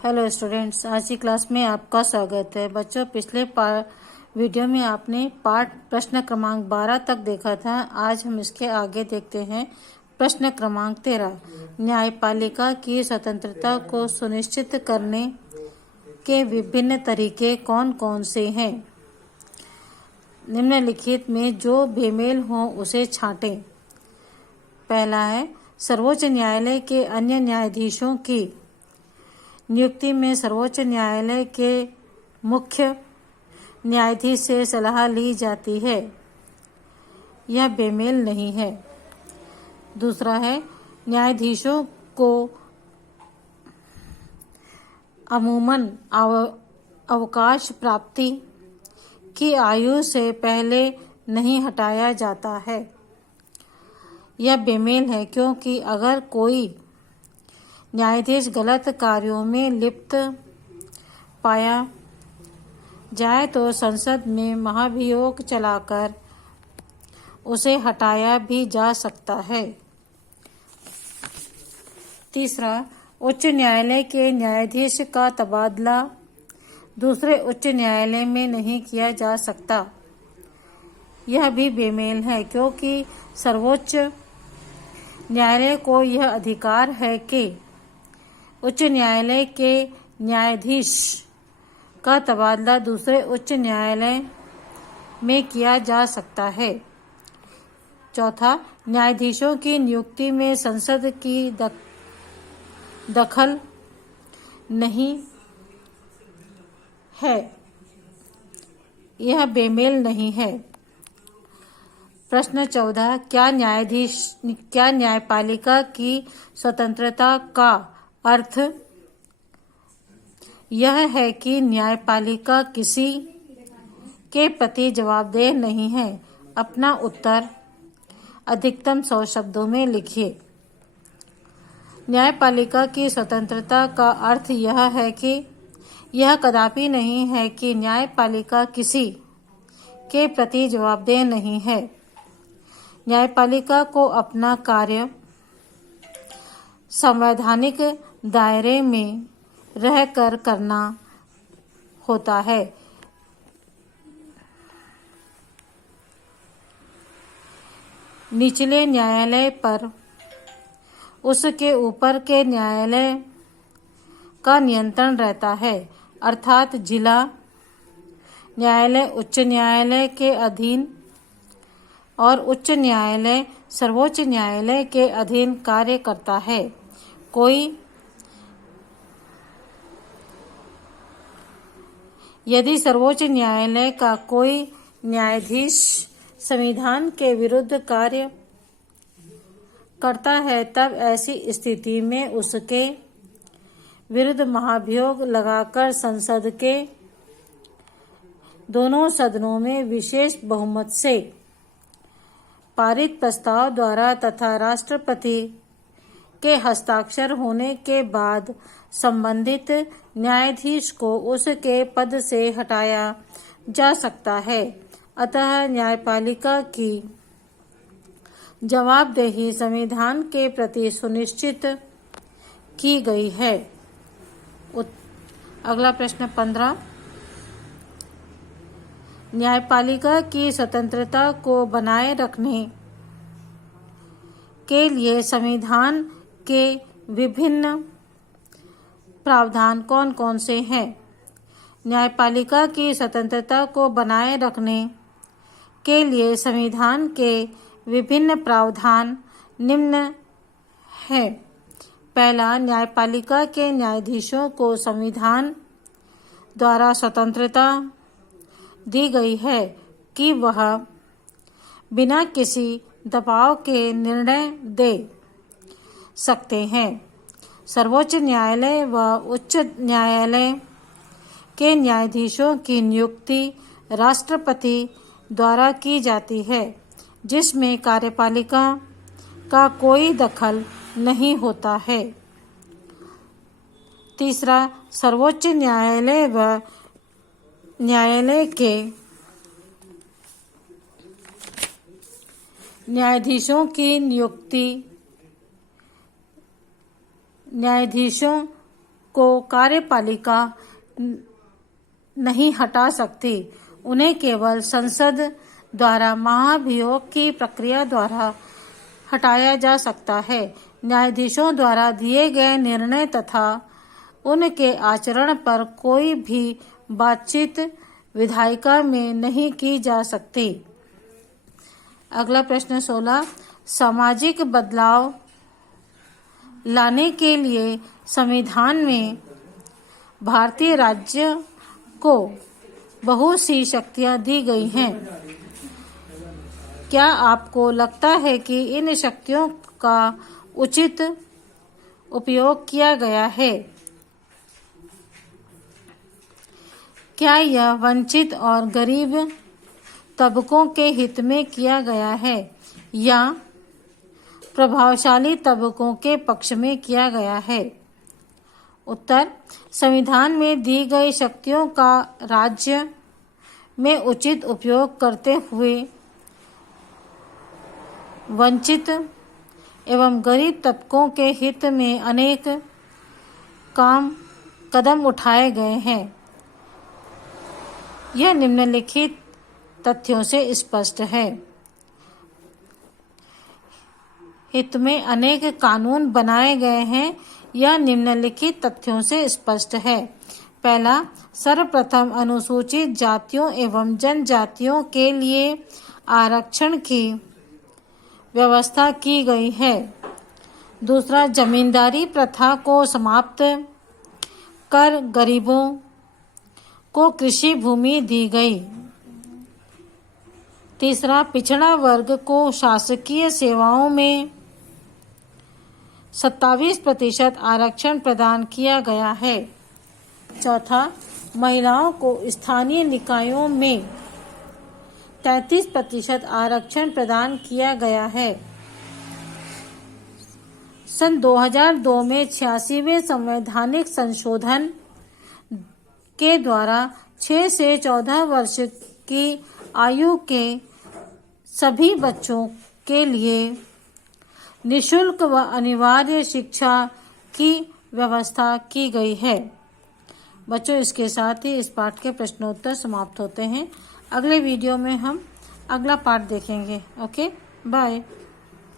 Hello students, आज की class में आपका स्वागत है। बच्चों, पिछले वीडियो में आपने पाठ प्रश्न क्रमांक 12 तक देखा था। आज हम इसके आगे देखते हैं प्रश्न क्रमांक 13। न्यायपालिका की स्वतंत्रता को सुनिश्चित करने के विभिन्न तरीके कौन कौन से हैं? निम्नलिखित में जो बेमेल हो उसे छांटें। पहला है, सर्वोच्च न्यायालय के अन्य न्यायाधीशों की नियुक्ति में सर्वोच्च न्यायालय के मुख्य न्यायाधीश से सलाह ली जाती है। यह बेमेल नहीं है। दूसरा है, न्यायाधीशों को अमूमन अवकाश प्राप्ति की आयु से पहले नहीं हटाया जाता है। यह बेमेल है, क्योंकि अगर कोई न्यायाधीश गलत कार्यों में लिप्त पाया जाए तो संसद में महाभियोग चलाकर उसे हटाया भी जा सकता है। तीसरा, उच्च न्यायालय के न्यायाधीश का तबादला दूसरे उच्च न्यायालय में नहीं किया जा सकता। यह भी बेमेल है, क्योंकि सर्वोच्च न्यायालय को यह अधिकार है कि उच्च न्यायालय के न्यायाधीश का तबादला दूसरे उच्च न्यायालय में किया जा सकता है। चौथा, न्यायाधीशों की नियुक्ति में संसद की दखल नहीं है। यह बेमेल नहीं है। प्रश्न 14, क्या न्यायपालिका की स्वतंत्रता का अर्थ यह है कि न्यायपालिका किसी के प्रति जवाबदेह नहीं है? अपना उत्तर अधिकतम 100 शब्दों में लिखिए। न्यायपालिका की स्वतंत्रता का अर्थ यह है कि यह कदापि नहीं है कि न्यायपालिका किसी के प्रति जवाबदेह नहीं है। न्यायपालिका को अपना कार्य संवैधानिक दायरे में रहकर करना होता है। निचले न्यायालय पर उसके ऊपर के न्यायालय का नियंत्रण रहता है, अर्थात जिला न्यायालय उच्च न्यायालय के अधीन और उच्च न्यायालय सर्वोच्च न्यायालय के अधीन कार्य करता है। यदि सर्वोच्च न्यायालय का कोई न्यायाधीश संविधान के विरुद्ध कार्य करता है, तब ऐसी स्थिति में उसके विरुद्ध महाभियोग लगाकर संसद के दोनों सदनों में विशेष बहुमत से पारित प्रस्ताव द्वारा तथा राष्ट्रपति के हस्ताक्षर होने के बाद संबंधित न्यायाधीश को उसके पद से हटाया जा सकता है। अतः न्यायपालिका की जवाबदेही संविधान के प्रति सुनिश्चित की गई है। अगला प्रश्न 15, न्यायपालिका की स्वतंत्रता को बनाए रखने के लिए संविधान के विभिन्न प्रावधान कौन कौन से हैं? न्यायपालिका की स्वतंत्रता को बनाए रखने के लिए संविधान के विभिन्न प्रावधान निम्न हैं। पहला, न्यायपालिका के न्यायाधीशों को संविधान द्वारा स्वतंत्रता दी गई है कि वह बिना किसी दबाव के निर्णय दे सकते हैं। सर्वोच्च न्यायालय व उच्च न्यायालय के न्यायाधीशों की नियुक्ति राष्ट्रपति द्वारा की जाती है, जिसमें कार्यपालिका का कोई दखल नहीं होता है। तीसरा, सर्वोच्च न्यायालय व न्यायालय के न्यायाधीशों की नियुक्ति न्यायाधीशों को कार्यपालिका नहीं हटा सकती। उन्हें केवल संसद द्वारा महाभियोग की प्रक्रिया द्वारा हटाया जा सकता है। न्यायाधीशों द्वारा दिए गए निर्णय तथा उनके आचरण पर कोई भी बातचीत विधायिका में नहीं की जा सकती। अगला प्रश्न 16, सामाजिक बदलाव लाने के लिए संविधान में भारतीय राज्य को बहुत सी शक्तियां दी गई हैं। क्या आपको लगता है कि इन शक्तियों का उचित उपयोग किया गया है? क्या यह वंचित और गरीब तबकों के हित में किया गया है या प्रभावशाली तबकों के पक्ष में किया गया है? उत्तर, संविधान में दी गई शक्तियों का राज्य में उचित उपयोग करते हुए वंचित एवं गरीब तबकों के हित में अनेक कदम उठाए गए हैं। यह निम्नलिखित तथ्यों से स्पष्ट है। हित में अनेक कानून बनाए गए हैं। यह निम्नलिखित तथ्यों से स्पष्ट है। पहला, सर्वप्रथम अनुसूचित जातियों एवं जनजातियों के लिए आरक्षण की व्यवस्था की गई है। दूसरा, जमींदारी प्रथा को समाप्त कर गरीबों को कृषि भूमि दी गई। तीसरा, पिछड़ा वर्ग को शासकीय सेवाओं में 27% आरक्षण प्रदान किया गया है। चौथा, महिलाओं को स्थानीय निकायों में 33% आरक्षण प्रदान किया गया है। सन 2002 में 86वें संवैधानिक संशोधन के द्वारा 6 से 14 वर्ष की आयु के सभी बच्चों के लिए निःशुल्क व अनिवार्य शिक्षा की व्यवस्था की गई है। बच्चों, इसके साथ ही इस पाठ के प्रश्नोत्तर समाप्त होते हैं। अगले वीडियो में हम अगला पाठ देखेंगे। Okay, bye.